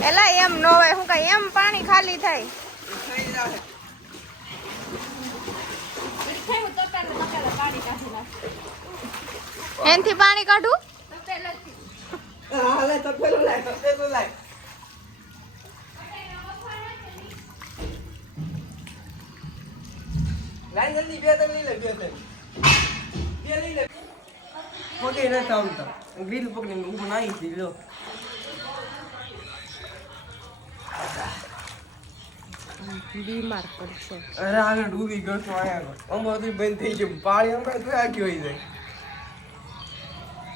એલા એમ નો હોય હું કઈ એમ પાણી ખાલી થાય એનથી પાણી કાઢું હાલે તપેલું લાય લાઈન જલ્દી બે તમ લઈ લે બે લઈ લે ઓકે ના કાઉન્ટર ગ્રીલ પકડીને ઊભો નાઈ દીધો બીમાર પડશે અરે આગળ ડૂબી ગયો તો આયા અમારું બંધ થઈ ગયું પાણી અમારે તો આખી હોય જાય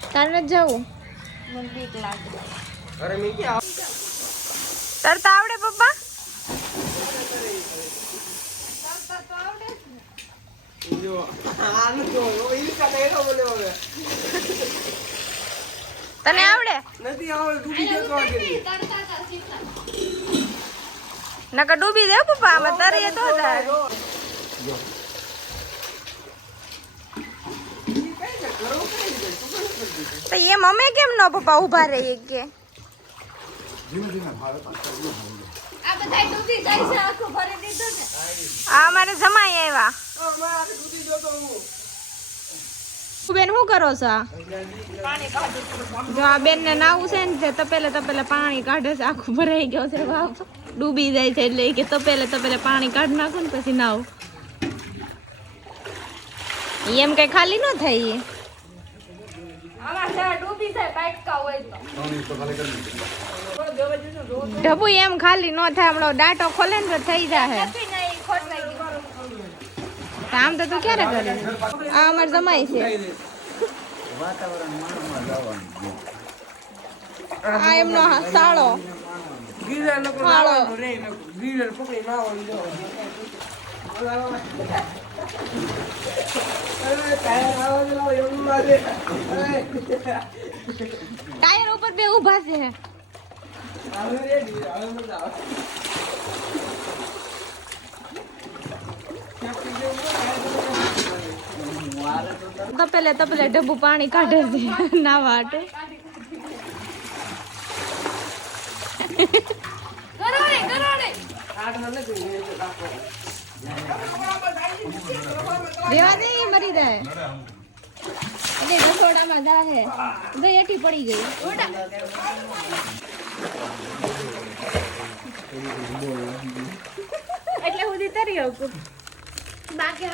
તારે જવું મને બીક લાગે અરે મી કે તરતા આવડે પપ્પા જો આનો જો ઈ કાને એનો બોલે હવે તને આવડે નથી આવડે ડૂબી ગયો તો આગળ નકર ડૂબી દે પપ્પા આમાં તરીએ તો જાય તો એમ અમે કેમ ન પપ્પા ઊભા રહીએ કે આ બધા ડૂબી જાય છે આખું ભરી દીધું ને આ અમારે જમાઈ આવ્યા અમારે ડૂબી ગયો તો હું બેન શું કરો છો જો આ બેન ને નાવું છે ને તે તપેલે પાણી કાઢે છે આખું ભરાઈ ગયો છે બાપ ડૂબી જાય છે એટલે કે તપેલે પાણી કાઢી નાખું ને પછી નાવું એમ કઈ ખાલી ન થાય ઢબુ એમ ખાલી ન થાય હમણાં ડાટો ખોલે ને તો થઈ જાય આમ તો તું ક્યારે કરે આ અમાર જમાઈ છે આ એમનો સાળો ગીરર નો નાવાનો રે ગીરર પકડી નાવાનું જો અરે ટાયર આવા લાવ એમ મારે ટાયર ઉપર બે ઊભા છે આવે રે આવે મજા આવે તપેલે ડબ્બુ પાણી કાઢે છે નાવા માટે રેવા દે મરી જાય એટલે રસોડામાં જાહે ગઈ એઠી પડી ગઈ એટલે સુધી તરી આવું બાકી